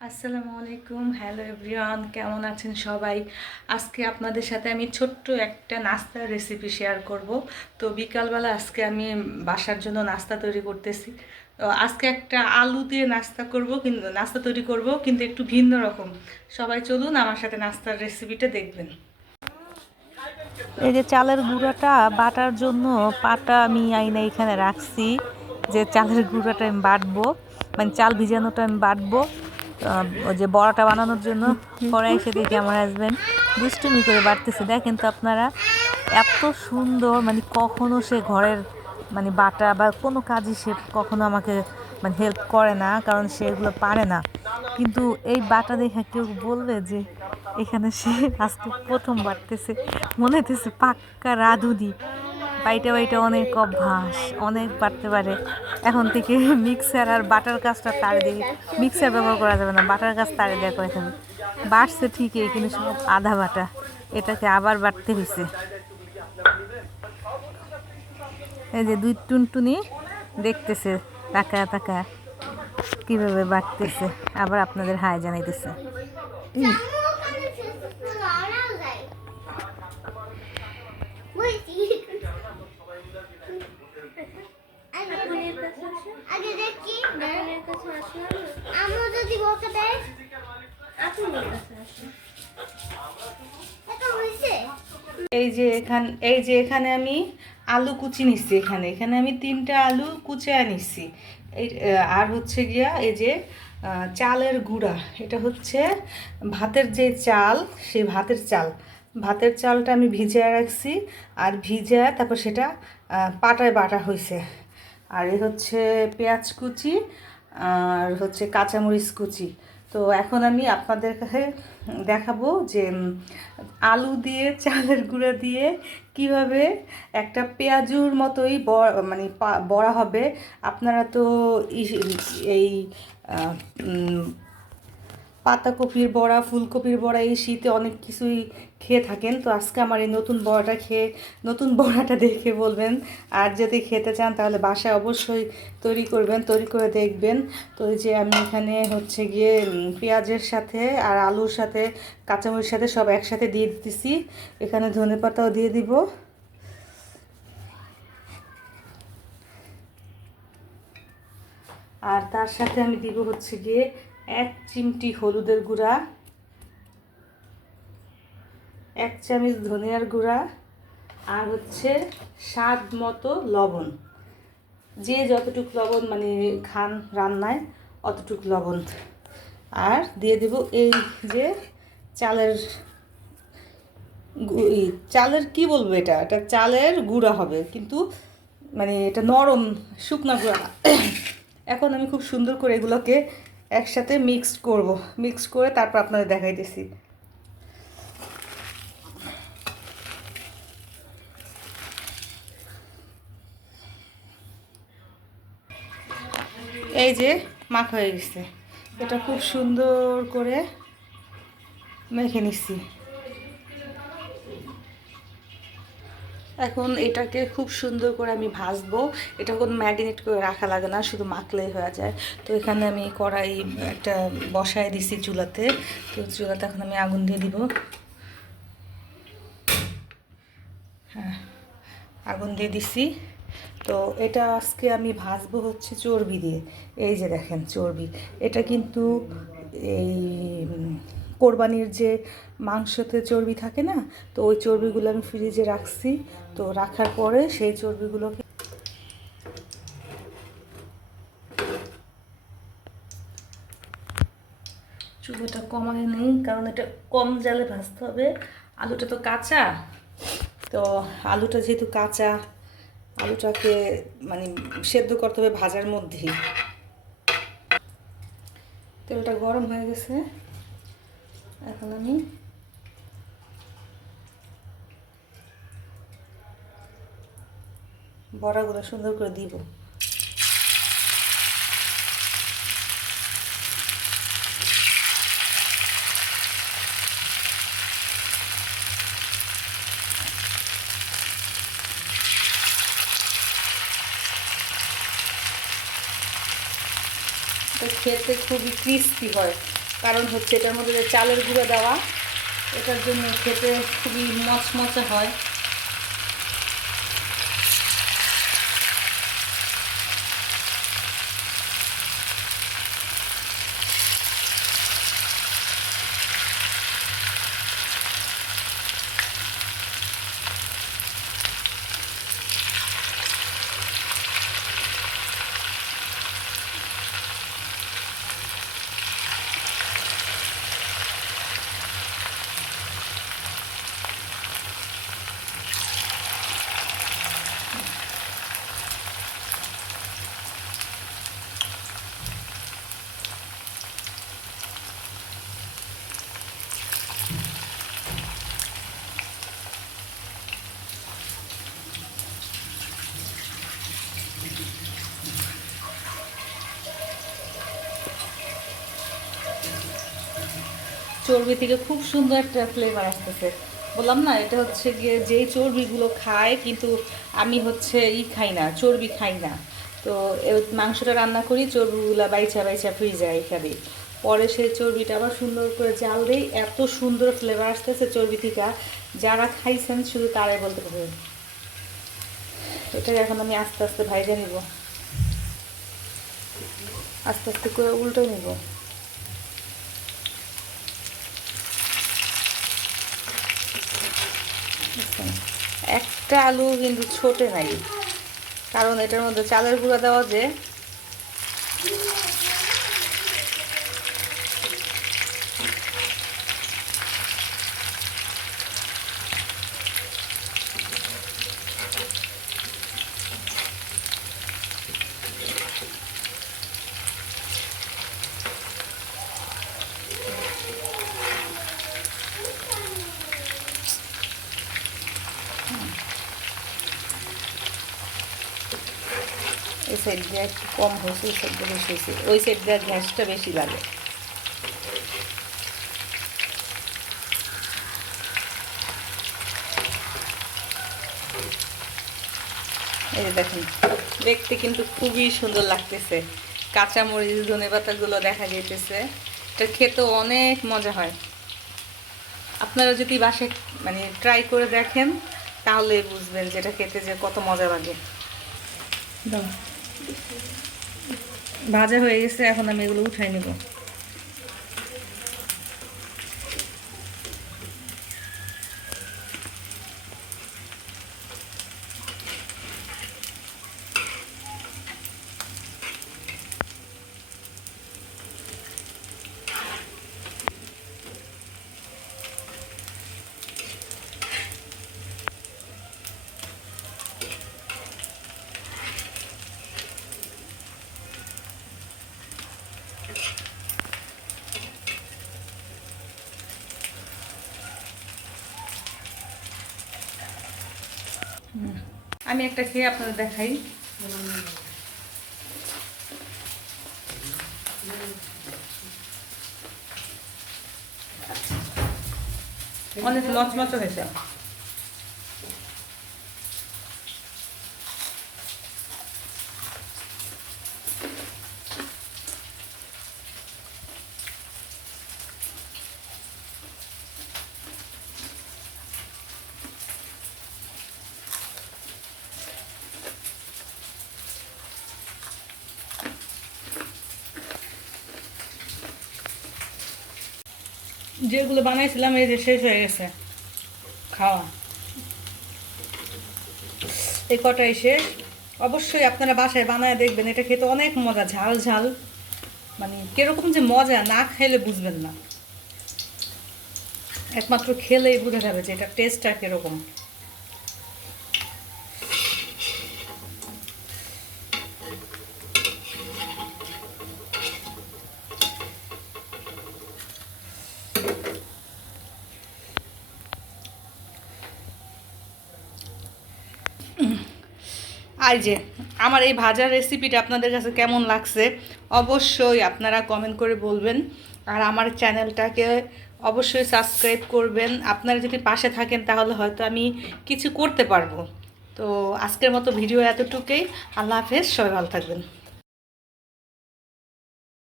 আসসালামু আলাইকুম, hello everyone, কেমন আছেন সবাই? আজকে আপনাদের সাথে আমি ছোট্ট একটা নাস্তার রেসিপি শেয়ার করব। তো বিকালবেলা আজকে আমি বাসার জন্য নাস্তা তৈরি করতেছি। তো আজকে একটা আলু দিয়ে নাস্তা করব, কিন্তু নাস্তা তৈরি করব কিন্তু একটু ভিন্ন রকম। সবাই চলুন আমার সাথে নাস্তার রেসিপিটা দেখবেন। এই যে চালের গুঁড়াটা বাটার জন্য পাটা আমি আইনা এখানে রাখছি, যে চালের গুঁড়াটা আমি বাটবো, মানে চাল ভিজানোটা আমি বাটবো ওই যে বড়াটা বানানোর জন্য। পরে এসে দেখি আমার হাজব্যান্ড দুষ্টুমি করে বাটতেছে। দেখেন তো আপনারা, এত সুন্দর, মানে কখনো সে ঘরের মানে বাটা বা কোনো কাজই সে কখনো আমাকে মানে হেল্প করে না, কারণ সে এগুলো পারে না। কিন্তু এই বাটা দেখে কেউ বলবে যে এখানে সে আজকে প্রথম বাটতেছে, মনে হইতেছে পাক্কা রাঁধুনি। বাইটা বাইটা অনেক অভ্যাস, অনেক বাটতে পারে। এখন থেকে মিক্সার আর বাটার কাজটা তারে দিয়ে, মিক্সার ব্যবহার করা যাবে না, বাটার কাজ তারে দেওয়া করে থাকবে। বাটছে ঠিকই, কিন্তু সব আধা বাটা, এটাকে আবার বাটতে হয়েছে। এই যে দুই টুনটুনি দেখতেছে তাকা তাকা কিভাবে বাটতেছে, আবার আপনাদের হাই জানাইতেছে। এই যে এখানে আমি আলু কুচি নিচ্ছি। এখানে এখানে আমি 3টা আলু কুচিয়ে নিচ্ছি। এই আর হচ্ছে গিয়া এই যে চালের গুঁড়া, এটা হচ্ছে ভাতের যে চাল, সেই ভাতের চালটা আমি ভিজিয়ে রাখছি। আর ভিজিয়ে তারপর সেটা পাটায় বাটা হয়েছে। আর এই হচ্ছে পেঁয়াজ কুচি, আর হচ্ছে কাঁচামরিচ কুচি। তো এখন আমি আপনাদের কাছে দেখাবো যে আলু দিয়ে চালের গুঁড়া দিয়ে কিভাবে একটা পেঁয়াজুর মতোই মানে বড়া হবে। আপনারা তো এই আহ, উম, পাতাকপির বড়া, ফুলকপির বড়া, এই শীতে অনেক কিছুই খেয়ে থাকেন। তো আজকে আমার এই নতুন বড়াটা দেখে বলবেন। আর যদি খেতে চান তাহলে বাসায় অবশ্যই তৈরি করবেন, তৈরি করে দেখবেন। তো এই যে আমি এখানে হচ্ছে গিয়ে পেঁয়াজের সাথে আর আলুর সাথে কাঁচামরিচের সাথে সব একসাথে দিয়ে দিতেছি। এখানে ধনেপাতাও দিয়ে দিব। আর তার সাথে আমি দিব হচ্ছে গিয়ে 1 চিমটি হলুদের গুঁড়া, 1 চামচ ধনিয়ার গুঁড়া, আর হচ্ছে স্বাদ মতো লবণ। যে যতটুকু লবণ মানে খান রান্নায় অতটুকু লবণ। আর দিয়ে দেব এই যে চালের চালের কি বলবো, এটা চালের গুঁড়া হবে, কিন্তু মানে এটা নরম, শুকনা গুঁড়া না। এখন আমি খুব সুন্দর করে এগুলোকে একসাথে মিক্স করে তারপর আপনাদের দেখাইতেছি। এই যে মাখা হয়ে গেছে, এটা খুব সুন্দর করে মেখে নিচ্ছি। এখন এটাকে খুব সুন্দর করে আমি ভাজবো। এটা কোনো ম্যারিনেট করে রাখা লাগে না, শুধু মাখলেই হয়ে যায়। তো এখানে আমি কড়াই একটা বসায় দিছি চুলাতে। তো চুলাতে এখন আমি আগুন দিয়ে দিব। হ্যাঁ, আগুন দিয়ে দিছি। তো এটা আজকে আমি ভাজবো হচ্ছে চর্বি দিয়ে। এই যে দেখেন চর্বি, এটা কিন্তু এই কোরবানির যে মাংসতে চর্বি থাকে না, তো ওই চর্বিগুলো আমি ফ্রিজে রাখছি। তো রাখার পরে সেই চর্বিগুলোকে চুলাটা কমানো নেই, কারণ এটা কম জালে ভাজতে হবে। আলুটা তো কাঁচা, তো আলুটা যেহেতু কাঁচা, আলুটাকে মানে সেদ্ধ করতে হবে ভাজার মধ্যেই। তেলটা গরম হয়ে গেছে, এখন আমি বড়াগুলো সুন্দর করে দিব। এটা খেতে খুবই ক্রিস্পি হয়। কারণ হচ্ছে এটার মধ্যে যে চালের গুঁড়ো দেওয়া, এটার জন্য খেতে খুবই মচমচে হয়। চর্বি থেকে খুব সুন্দর একটা ফ্লেভার আসতেছে। বললাম না, এটা হচ্ছে গিয়ে যেই চর্বিগুলো খায়, কিন্তু আমি হচ্ছে খাই না, চর্বি খাই না। তো মাংসটা রান্না করি, চর্বিগুলো বাইচা বাইচা ফ্রিজে রেখে দিই। পরে সেই চর্বিটা আবার সুন্দর করে জাল দিই, এত সুন্দর ফ্লেভার আসতেছে চর্বি থেকে। যারা খাইছেন শুধু তারাই বলতে পারবেন। এটাকে এখন আমি আস্তে আস্তে ভাইজা নিব, আস্তে আস্তে করে উল্টে নিব। একটা আলু কিন্তু ছোটে নাই, কারণ এটার মধ্যে চালের গুঁড়া দেওয়া যে। এই সাইড দিয়ে একটু কম হয়েছে, এই সাইড দিয়ে বেশি হয়েছে, ওই সাইড দিয়ে গ্যাসটা বেশি লাগে। এই যে দেখেন, দেখতে কিন্তু খুবই সুন্দর লাগতেছে। কাঁচামরিচ ধনেপাতাগুলো দেখা যাইতেছে। এটা খেতে অনেক মজা হয়। আপনারা যদি বাসায় মানে ট্রাই করে দেখেন, তাহলে বুঝবেন যে এটা খেতে যে কত মজা লাগে। ভাজা হয়ে গেছে, এখন আমি এগুলো উঠাই নেব। আমি একটা খেয়ে আপনাদের দেখাই। অনেক মচমচ হয়েছে। যেগুলো বানাইছিলাম এই যে শেষ হয়ে গেছে খাওয়া, এই কটাই শেষ। অবশ্যই আপনারা বাসায় বানায় দেখবেন, এটা খেতে অনেক মজা, ঝাল ঝাল। মানে কিরকম যে মজা, না খাইলে বুঝবেন না, একমাত্র খেলেই বোঝা যাবে যে এটা টেস্টটা কিরকম। আর যে আমার এই ভাজার রেসিপিটা আপনাদের কাছে কেমন লাগছে অবশ্যই আপনারা কমেন্ট করে বলবেন। আর আমার চ্যানেলটাকে অবশ্যই সাবস্ক্রাইব করবেন। আপনারা যদি পাশে থাকেন তাহলে হয়তো আমি কিছু করতে পারবো। তো আজকের মতো ভিডিও এতটুকুই। আল্লাহ হাফেজ, সবাই ভালো থাকবেন।